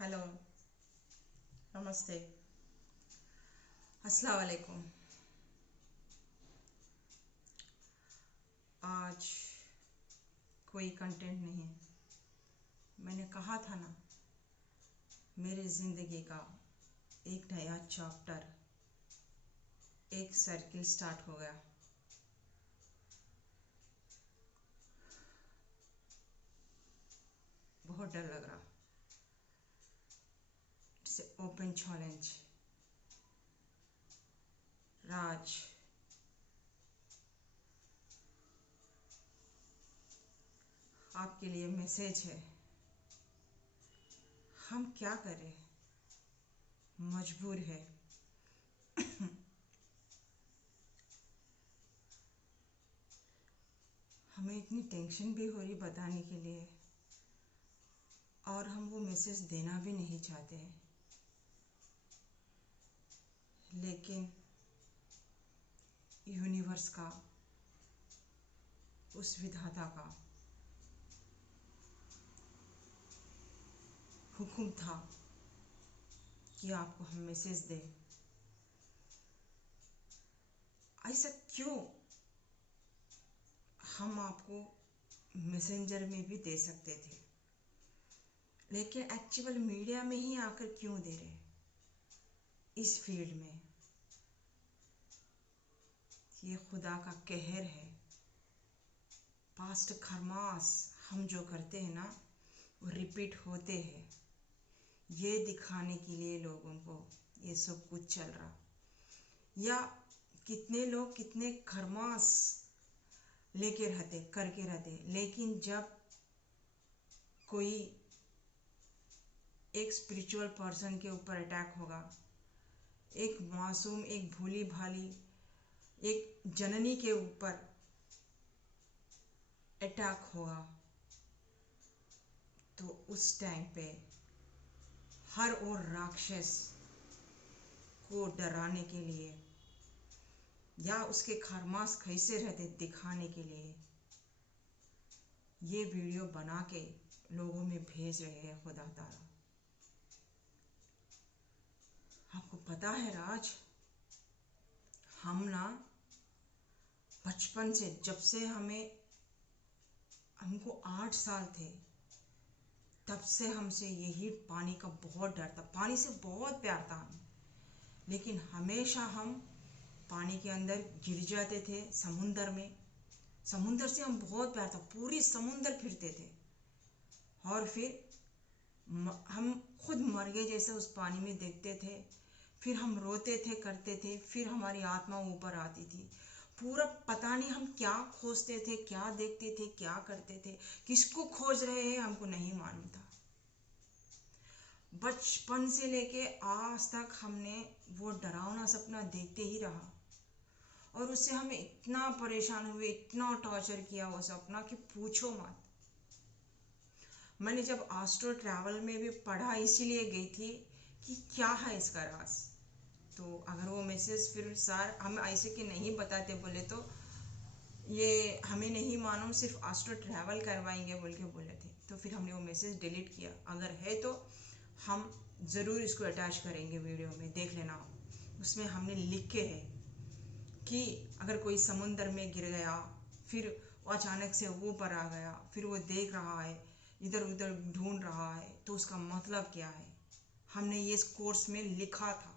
Hello, नमस्ते, अस्सलाम वालेकुम। आज कोई कंटेंट नहीं है। मैंने कहा था ना, मेरी ज़िंदगी का एक नया चैप्टर, एक सर्किल स्टार्ट हो गया। बहुत डर लग रहा। It's open challenge. राज, आपके लिए मैसेज है। हम क्या करें, मजबूर है। हमें इतनी टेंशन भी हो रही बताने के लिए, और हम वो मैसेज देना भी नहीं चाहते हैं, लेकिन यूनिवर्स का, उस विधाता का हुक्म था कि आपको हम मैसेज दें। ऐसा क्यों? हम आपको मैसेंजर में भी दे सकते थे, लेकिन एक्चुअल मीडिया में ही आकर क्यों दे रहे? इस फील्ड में ये खुदा का कहर है। पास्ट खरमास हम जो करते हैं ना, वो रिपीट होते हैं। ये दिखाने के लिए लोगों को ये सब कुछ चल रहा, या कितने लोग कितने खरमास लेके रहते, करके रहते, लेकिन जब कोई एक स्पिरिचुअल पर्सन के ऊपर अटैक होगा, एक मासूम, एक भोली भाली, एक जननी के ऊपर अटैक होगा, तो उस टाइम पे हर और राक्षस को डराने के लिए या उसके खरमास कैसे रहते दिखाने के लिए ये वीडियो बना के लोगों में भेज रहे हैं खुदा ताला। आपको पता है राज, हम ना बचपन से, जब से हमको 8 साल थे, तब से हमसे यही पानी का बहुत डर था। पानी से बहुत प्यार था हमें, लेकिन हमेशा हम पानी के अंदर गिर जाते थे, समुंदर में। समुंदर से हम बहुत प्यार था, पूरी समुंदर फिरते थे, और फिर हम खुद मर गए जैसे उस पानी में देखते थे। फिर हम रोते थे, करते थे, फिर हमारी आत्मा ऊपर आती थी। पूरा पता नहीं हम क्या खोजते थे, क्या देखते थे, क्या करते थे, किसको खोज रहे हैं हमको नहीं मालूम था। बचपन से लेके आज तक हमने वो डरावना सपना देखते ही रहा, और उससे हमें इतना परेशान हुए, इतना टॉर्चर किया वो सपना कि पूछो मत। मैंने जब एस्ट्रो ट्रैवल में भी पढ़ा, इसीलिए गई थी कि क्या है इसका राज। तो अगर वो मैसेज फिर सर हम ऐसे कि नहीं बताते बोले तो ये हमें नहीं मालूम, सिर्फ एस्ट्रो ट्रैवल करवाएंगे बोल के बोले थे। तो फिर हमने वो मैसेज डिलीट किया। अगर है तो हम ज़रूर इसको अटैच करेंगे वीडियो में, देख लेना। उसमें हमने लिखे है कि अगर कोई समुंदर में गिर गया, फिर वो अचानक से ऊपर आ गया, फिर वो देख रहा है, इधर उधर ढूंढ रहा है, तो उसका मतलब क्या है। हमने ये कोर्स में लिखा था।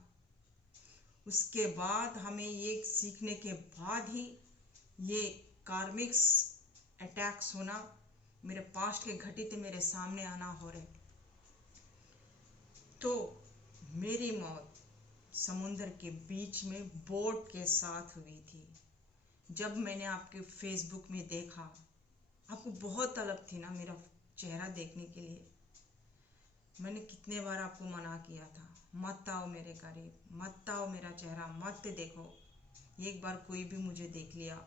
उसके बाद हमें ये सीखने के बाद ही ये कार्मिक्स अटैक्स होना, मेरे पास्ट के घटित मेरे सामने आना हो रहे। तो मेरी मौत समुंदर के बीच में बोट के साथ हुई थी। जब मैंने आपके फेसबुक में देखा, आपको बहुत तलब थी ना मेरा चेहरा देखने के लिए। मैंने कितने बार आपको मना किया था, मत आओ मेरे करीब, मत आओ, मेरा चेहरा मत देखो। एक बार कोई भी मुझे देख लिया,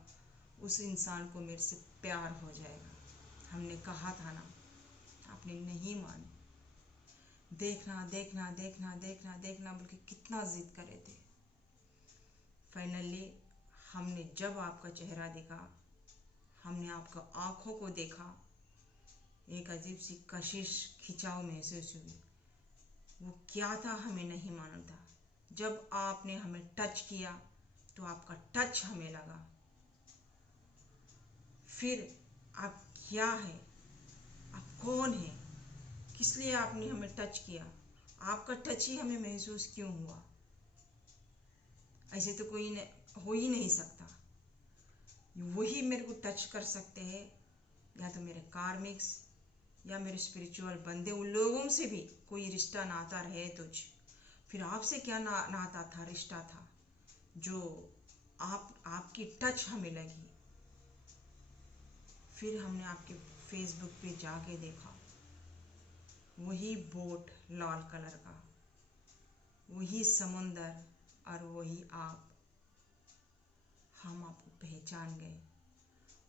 उस इंसान को मेरे से प्यार हो जाएगा। हमने कहा था ना, आपने नहीं माने। देखना देखना देखना देखना देखना बोल के कितना जिद करे थे। फाइनली हमने जब आपका चेहरा देखा, हमने आपका आँखों को देखा, एक अजीब सी कशिश, खिंचाव महसूस हुई। वो क्या था हमें नहीं मालूम था। जब आपने हमें टच किया तो आपका टच हमें लगा। फिर आप क्या है, आप कौन है, किस लिए आपने हमें टच किया, आपका टच ही हमें महसूस क्यों हुआ। ऐसे तो कोई हो ही नहीं सकता। वही मेरे को टच कर सकते हैं, या तो मेरे कार्मिक्स या मेरे स्पिरिचुअल बंदे, उन लोगों से भी कोई रिश्ता नाता रहे तो। फिर आपसे क्या नाता था, रिश्ता था, जो आपकी टच हमें लगी। फिर हमने आपके फेसबुक पे जाके देखा, वही बोट लाल कलर का, वही समुंदर और वही आप। हम आपको पहचान गए।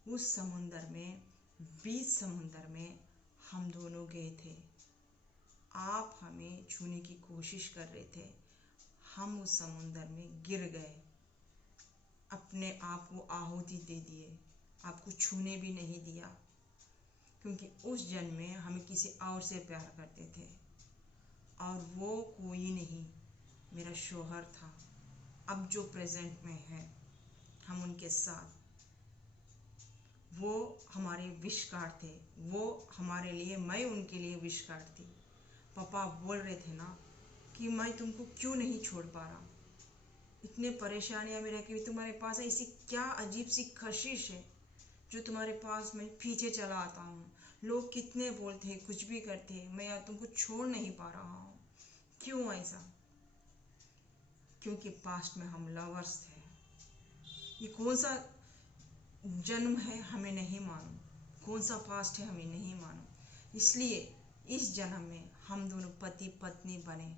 उस समुंदर में, बीच समुंदर में हम दोनों गए थे। आप हमें छूने की कोशिश कर रहे थे, हम उस समुंदर में गिर गए, अपने आप को आहुति दे दिए, आपको छूने भी नहीं दिया। क्योंकि उस जन्म में हम किसी और से प्यार करते थे, और वो कोई नहीं, मेरा शौहर था। अब जो प्रेजेंट में है, हम उनके साथ, वो हमारे विशकार थे, वो हमारे लिए, मैं उनके लिए विशकार थी। पापा बोल रहे थे ना कि मैं तुमको क्यों नहीं छोड़ पा रहा, इतने परेशानियां में रह के भी तुम्हारे पास ऐसी क्या अजीब सी कशिश है जो तुम्हारे पास मैं पीछे चला आता हूँ। लोग कितने बोलते हैं, कुछ भी करते हैं, मैं यार तुमको छोड़ नहीं पा रहा हूँ। क्यों ऐसा? क्योंकि पास्ट में हम लवर्स थे। ये कौन सा जन्म है हमें नहीं मालूम, कौन सा पास्ट है हमें नहीं मालूम। इसलिए इस जन्म में हम दोनों पति पत्नी बने,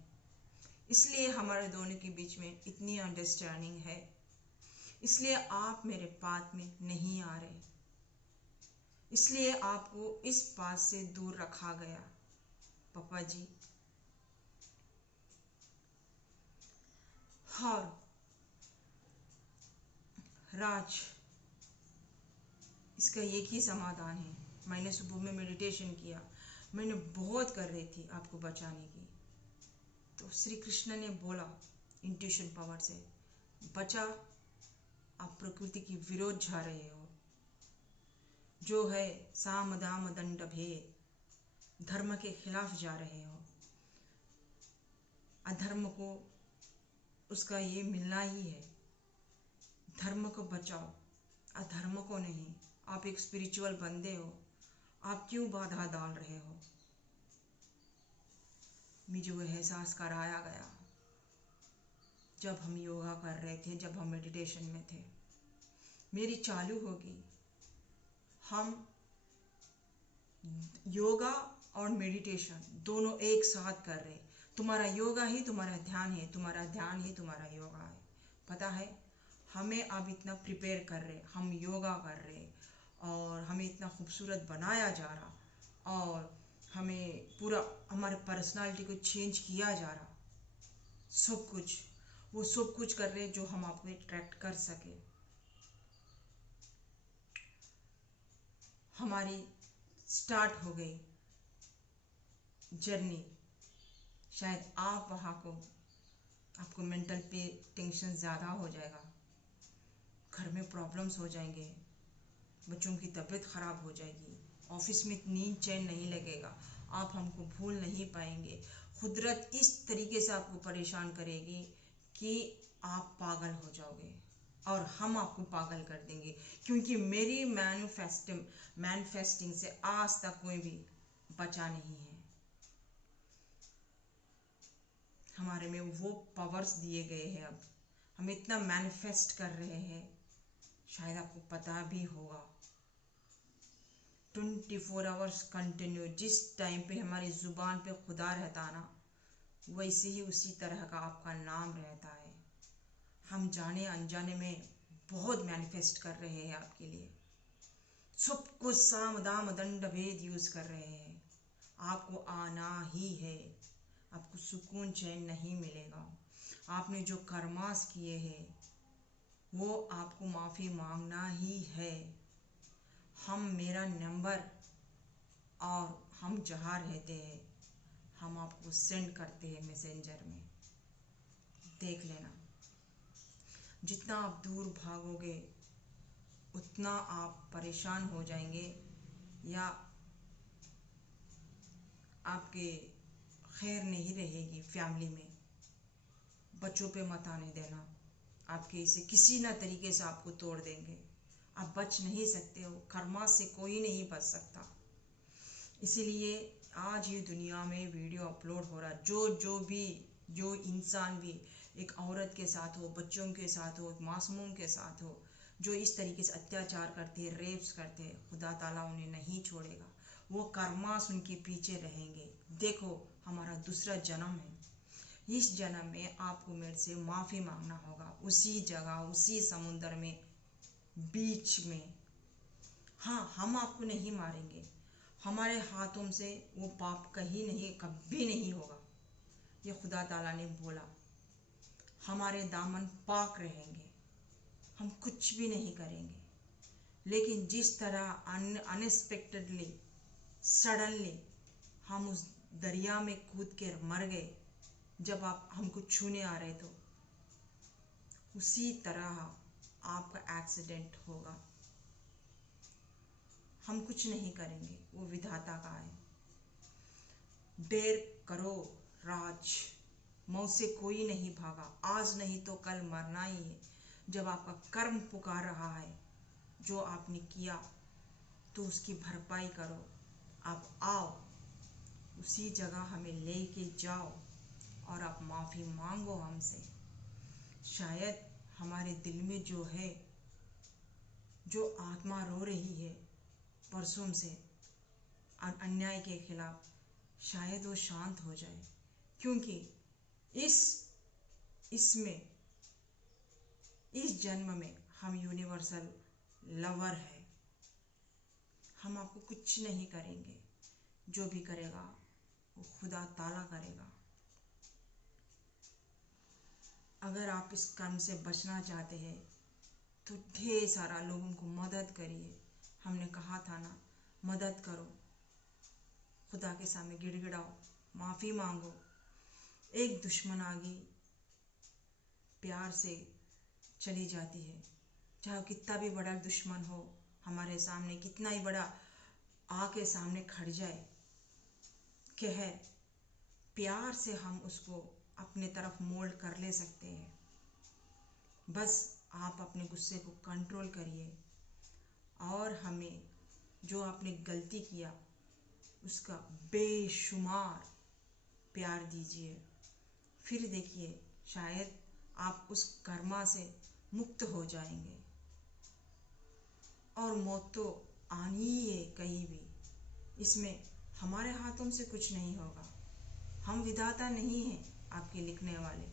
इसलिए हमारे दोनों के बीच में इतनी अंडरस्टैंडिंग है। इसलिए आप मेरे पाथ में नहीं आ रहे, इसलिए आपको इस पाथ से दूर रखा गया। पापा जी, और राज, इसका एक ही समाधान है। मैंने सुबह में मेडिटेशन किया, मैंने बहुत कर रही थी आपको बचाने की, तो श्री कृष्ण ने बोला इंट्यूशन पावर से, बचा, आप प्रकृति की विरोध जा रहे हो, जो है साम दाम दंड भेद, धर्म के खिलाफ जा रहे हो। अधर्म को उसका ये मिलना ही है। धर्म को बचाओ, अधर्म को नहीं। आप एक स्पिरिचुअल बंदे हो, आप क्यों बाधा डाल रहे हो? मुझे वो एहसास कराया गया जब हम योगा कर रहे थे, जब हम मेडिटेशन में थे। मेरी चालू होगी, हम योगा और मेडिटेशन दोनों एक साथ कर रहे। तुम्हारा योगा ही तुम्हारा ध्यान है, तुम्हारा ध्यान ही तुम्हारा योगा है। पता है, हमें अब इतना प्रिपेयर कर रहे, हम योगा कर रहे, और हमें इतना खूबसूरत बनाया जा रहा, और हमें पूरा हमारे पर्सनालिटी को चेंज किया जा रहा। सब कुछ, वो सब कुछ कर रहे जो हम आपको अट्रैक्ट कर सके। हमारी स्टार्ट हो गई जर्नी। शायद आप वहाँ को, आपको मेंटल पे टेंशन ज़्यादा हो जाएगा, घर में प्रॉब्लम्स हो जाएंगे, बच्चों की तबीयत ख़राब हो जाएगी, ऑफिस में नींद चैन नहीं लगेगा, आप हमको भूल नहीं पाएंगे। कुदरत इस तरीके से आपको परेशान करेगी कि आप पागल हो जाओगे, और हम आपको पागल कर देंगे। क्योंकि मेरी मैनिफेस्टिंग से आज तक कोई भी बचा नहीं है। हमारे में वो पावर्स दिए गए हैं। अब हम इतना मैनिफेस्ट कर रहे हैं, शायद आपको पता भी होगा। 24 आवर्स कंटिन्यू, जिस टाइम पे हमारी ज़ुबान पे खुदा रहता ना, वैसे ही उसी तरह का आपका नाम रहता है। हम जाने अनजाने में बहुत मैनिफेस्ट कर रहे हैं आपके लिए, सब कुछ साम दाम दंड भेद यूज़ कर रहे हैं। आपको आना ही है, आपको सुकून चैन नहीं मिलेगा। आपने जो कर्मास किए हैं वो आपको माफ़ी मांगना ही है। हम, मेरा नंबर, और हम जहाँ रहते हैं, हम आपको सेंड करते हैं मैसेंजर में, देख लेना। जितना आप दूर भागोगे उतना आप परेशान हो जाएंगे या आपके खैर नहीं रहेगी फैमिली में। बच्चों पे मत आने देना, आपके इसे किसी ना तरीके से आपको तोड़ देंगे, आप बच नहीं सकते हो। कर्मा से कोई नहीं बच सकता। इसीलिए आज ये दुनिया में वीडियो अपलोड हो रहा है, जो इंसान भी एक औरत के साथ हो, बच्चों के साथ हो, मासूमों के साथ हो, जो इस तरीके से अत्याचार करते हैं, रेप्स करते हैं, खुदा ताला उन्हें नहीं छोड़ेगा। वो कर्मास उनके पीछे रहेंगे। देखो, हमारा दूसरा जन्म है, इस जन्म में आपको मेरे से माफ़ी मांगना होगा, उसी जगह, उसी समुद्र में, बीच में। हाँ, हम आपको नहीं मारेंगे, हमारे हाथों से वो पाप कहीं नहीं, कभी नहीं होगा। ये खुदा ताला ने बोला, हमारे दामन पाक रहेंगे, हम कुछ भी नहीं करेंगे। लेकिन जिस तरह अनएक्सपेक्टेडली, सडनली हम उस दरिया में कूद कर मर गए जब आप हमको छूने आ रहे, तो उसी तरह आपका एक्सीडेंट होगा। हम कुछ नहीं करेंगे, वो विधाता का है। डेर करो राज, मौत से कोई नहीं भागा, आज नहीं तो कल मरना ही है। जब आपका कर्म पुकार रहा है, जो आपने किया, तो उसकी भरपाई करो। आप आओ, उसी जगह हमें लेके जाओ और आप माफ़ी मांगो हमसे। शायद हमारे दिल में जो है, जो आत्मा रो रही है परसों से अन्याय के खिलाफ, शायद वो शांत हो जाए। क्योंकि इसमें इस जन्म में हम यूनिवर्सल लवर है। हम आपको कुछ नहीं करेंगे, जो भी करेगा वो खुदा ताला करेगा। अगर आप इस कर्म से बचना चाहते हैं तो ढेर सारा लोगों को मदद करिए। हमने कहा था ना, मदद करो, खुदा के सामने गिड़गिड़ाओ, माफ़ी मांगो। एक दुश्मन आगे प्यार से चली जाती है, चाहे कितना भी बड़ा दुश्मन हो हमारे सामने, कितना ही बड़ा आके सामने खड़ जाए, कहर प्यार से हम उसको अपने तरफ मोल्ड कर ले सकते हैं। बस आप अपने गुस्से को कंट्रोल करिए और हमें जो आपने गलती किया उसका बेशुमार प्यार दीजिए। फिर देखिए, शायद आप उस कर्मा से मुक्त हो जाएंगे। और मौत तो आनी ही है कहीं भी, इसमें हमारे हाथों से कुछ नहीं होगा। हम विधाता नहीं हैं आपके लिखने वाले,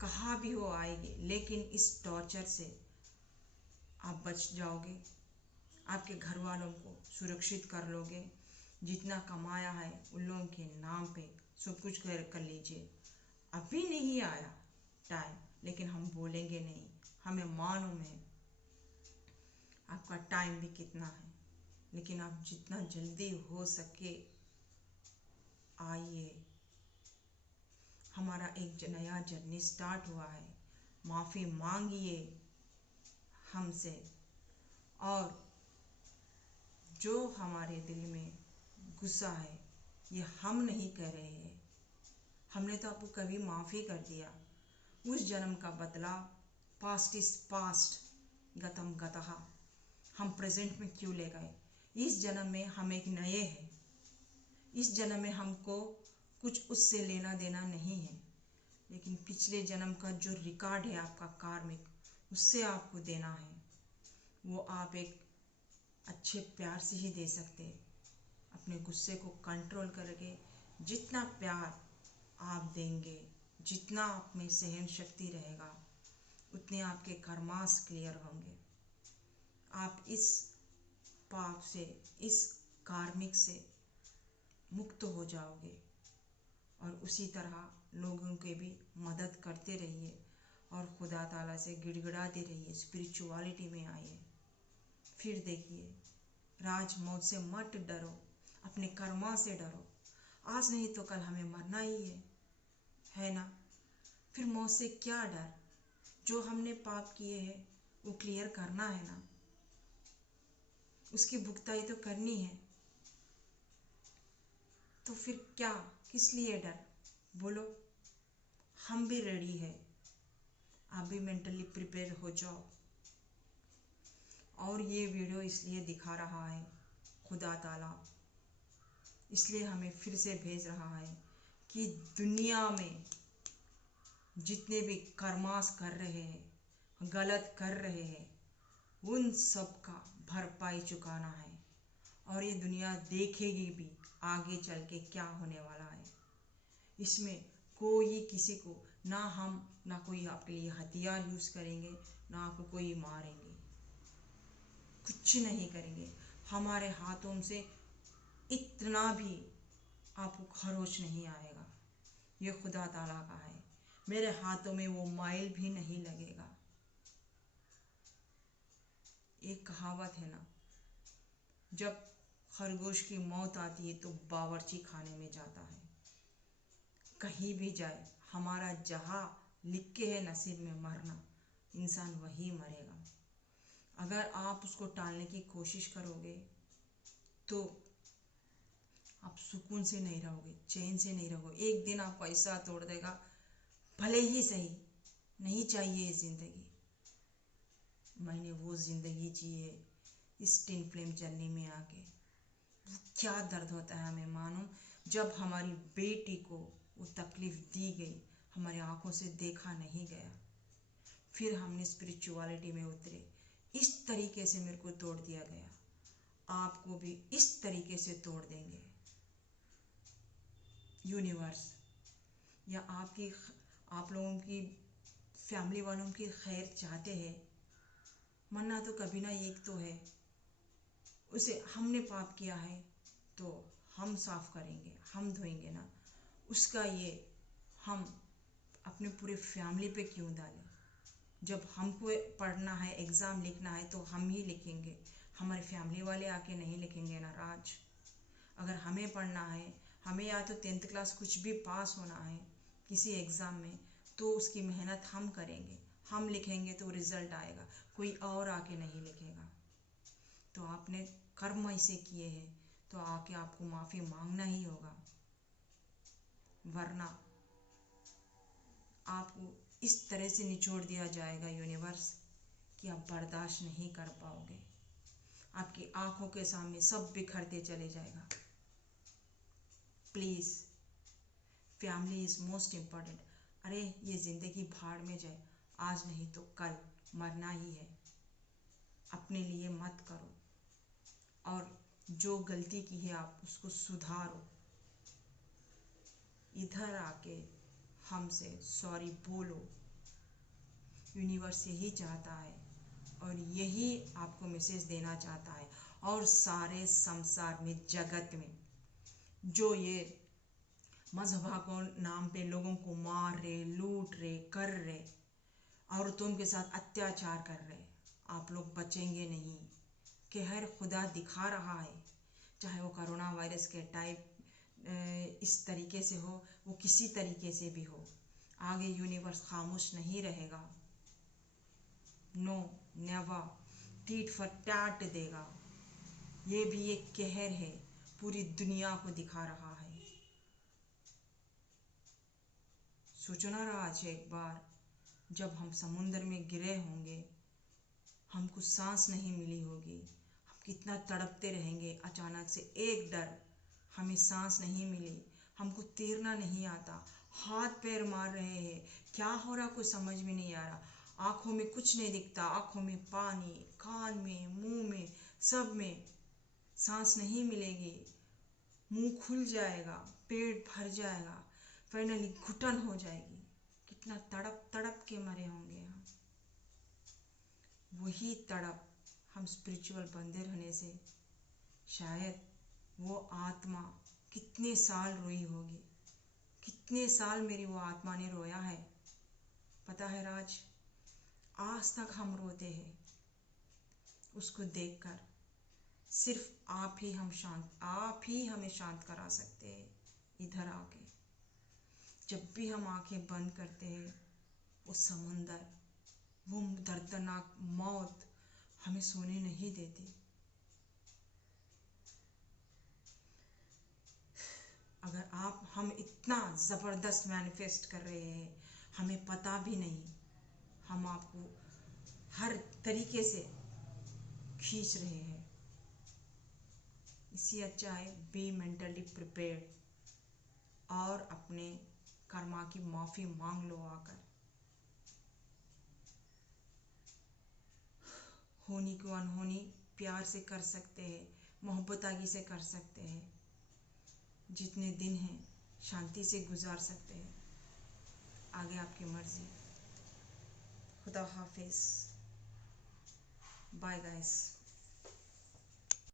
कहाँ भी हो आएगी। लेकिन इस टॉर्चर से आप बच जाओगे, आपके घर वालों को सुरक्षित कर लोगे। जितना कमाया है उन लोगों के नाम पे सब कुछ कर लीजिए। अभी नहीं आया टाइम, लेकिन हम बोलेंगे नहीं, हमें मालूम है आपका टाइम भी कितना है। लेकिन आप जितना जल्दी हो सके आइए। हमारा एक नया जर्नी स्टार्ट हुआ है। माफ़ी मांगिए हमसे। और जो हमारे दिल में गुस्सा है, ये हम नहीं कह रहे हैं, हमने तो आपको कभी माफ़ी कर दिया। उस जन्म का बदला, पास्ट इज पास्ट, गतम गतः, हम प्रेजेंट में क्यों ले गए। इस जन्म में हम एक नए हैं। इस जन्म में हमको कुछ उससे लेना देना नहीं है, लेकिन पिछले जन्म का जो रिकॉर्ड है आपका कार्मिक, उससे आपको देना है। वो आप एक अच्छे प्यार से ही दे सकते हैं। अपने गुस्से को कंट्रोल करके जितना प्यार आप देंगे, जितना आप में सहन शक्ति रहेगा, उतने आपके कर्मास क्लियर होंगे। आप इस पाप से, इस कार्मिक से मुक्त हो जाओगे। और उसी तरह लोगों के भी मदद करते रहिए और खुदा ताला से गिड़गिड़ाते रहिए, स्पिरिचुअलिटी में आइए। फिर देखिए, राज मौत से मत डरो, अपने कर्मा से डरो। आज नहीं तो कल हमें मरना ही है ना। फिर मौत से क्या डर, जो हमने पाप किए हैं वो क्लियर करना है ना, उसकी भुगताई तो करनी है। तो फिर क्या, किस लिए डर, बोलो। हम भी रेडी है, आप भी मेंटली प्रिपेयर हो जाओ। और ये वीडियो इसलिए दिखा रहा है खुदा ताला, इसलिए हमें फिर से भेज रहा है कि दुनिया में जितने भी कर्मास कर रहे हैं, गलत कर रहे हैं, उन सब का भरपाई चुकाना है। और ये दुनिया देखेगी भी आगे चल के क्या होने वाला है। इसमें कोई किसी को ना कोई आपके लिए हथियार यूज़ करेंगे, ना आपको कोई मारेंगे, कुछ नहीं करेंगे। हमारे हाथों से इतना भी आपको खरोच नहीं आएगा, ये खुदा ताला का है। मेरे हाथों में वो माइल भी नहीं लगेगा। एक कहावत है ना, जब खरगोश की मौत आती है तो बावर्ची खाने में जाता है। कहीं भी जाए, हमारा जहाँ लिख के है नसीब में मरना, इंसान वही मरेगा। अगर आप उसको टालने की कोशिश करोगे तो आप सुकून से नहीं रहोगे, चैन से नहीं रहोगे। एक दिन आपको ऐसा तोड़ देगा, भले ही सही, नहीं चाहिए ये ज़िंदगी। मैंने वो ज़िंदगी जी है इस टिन फ्लेम जर्नी में आके। वो क्या दर्द होता है हमें मानो, जब हमारी बेटी को वो तकलीफ़ दी गई, हमारी आंखों से देखा नहीं गया। फिर हमने स्पिरिचुअलिटी में उतरे, इस तरीके से मेरे को तोड़ दिया गया, आपको भी इस तरीके से तोड़ देंगे। यूनिवर्स या आप लोगों की फैमिली वालों की खैर चाहते हैं, मरना तो कभी ना एक तो है। उसे हमने पाप किया है तो हम साफ करेंगे, हम धोएंगे ना, उसका ये हम अपने पूरे फैमिली पे क्यों डालें। जब हमको पढ़ना है, एग्ज़ाम लिखना है तो हम ही लिखेंगे, हमारे फैमिली वाले आके नहीं लिखेंगे ना राज। अगर हमें पढ़ना है, हमें या तो 10th क्लास कुछ भी पास होना है किसी एग्ज़ाम में, तो उसकी मेहनत हम करेंगे, हम लिखेंगे तो रिज़ल्ट आएगा, कोई और आके नहीं लिखेगा। तो आपने कर्म ऐसे किए हैं तो आके आपको माफ़ी मांगना ही होगा, वरना आपको इस तरह से निचोड़ दिया जाएगा यूनिवर्स कि आप बर्दाश्त नहीं कर पाओगे। आपकी आंखों के सामने सब बिखरते चले जाएगा। Please, family is most important. अरे ये ज़िंदगी भाड़ में जाए, आज नहीं तो कल मरना ही है। अपने लिए मत करो, और जो गलती की है आप उसको सुधारो। इधर आके हमसे सॉरी बोलो। यूनिवर्स यही चाहता है और यही आपको मैसेज देना चाहता है। और सारे संसार में, जगत में जो ये मजहबा को नाम पे लोगों को मार रहे, लूट रहे, कर रहे, औरतों के साथ अत्याचार कर रहे, आप लोग बचेंगे नहीं। कहर खुदा दिखा रहा है, चाहे वो कोरोना वायरस के टाइप इस तरीके से हो, वो किसी तरीके से भी हो, आगे यूनिवर्स खामोश नहीं रहेगा। No never, tit for tat देगा। ये भी एक कहर है, पूरी दुनिया को दिखा रहा है। सोचो ना राज, एक बार जब हम समुंदर में गिरे होंगे, हमको सांस नहीं मिली होगी, हम कितना तड़पते रहेंगे। अचानक से एक डर, हमें सांस नहीं मिली, हमको तैरना नहीं आता, हाथ पैर मार रहे हैं, क्या हो रहा कुछ समझ में नहीं आ रहा, आँखों में कुछ नहीं दिखता, आँखों में पानी, कान में, मुंह में, सब में सांस नहीं मिलेगी, मुंह खुल जाएगा, पेट भर जाएगा, फाइनली घुटन हो जाएगी। कितना तड़प तड़प के मरे होंगे हम। वही तड़प हम स्पिरिचुअल बंदे रहने से शायद वो आत्मा कितने साल रोई होगी, कितने साल मेरी वो आत्मा ने रोया है पता है राज। आज तक हम रोते हैं उसको देखकर। सिर्फ आप ही हमें शांत करा सकते हैं जब भी हम आंखें बंद करते हैं, वो समुंदर, वो दर्दनाक मौत हमें सोने नहीं देती। अगर हम इतना ज़बरदस्त मैनिफेस्ट कर रहे हैं, हमें पता भी नहीं, हम आपको हर तरीके से खींच रहे हैं। इससे अच्छा है बी मेंटली प्रिपेयर्ड और अपने कर्मा की माफ़ी मांग लो आकर। होनी को अनहोनी प्यार से कर सकते हैं, मोहब्बत आगी से कर सकते हैं। जितने दिन हैं शांति से गुजार सकते हैं। आगे आपकी मर्जी। खुदा हाफिज़। Bye guys.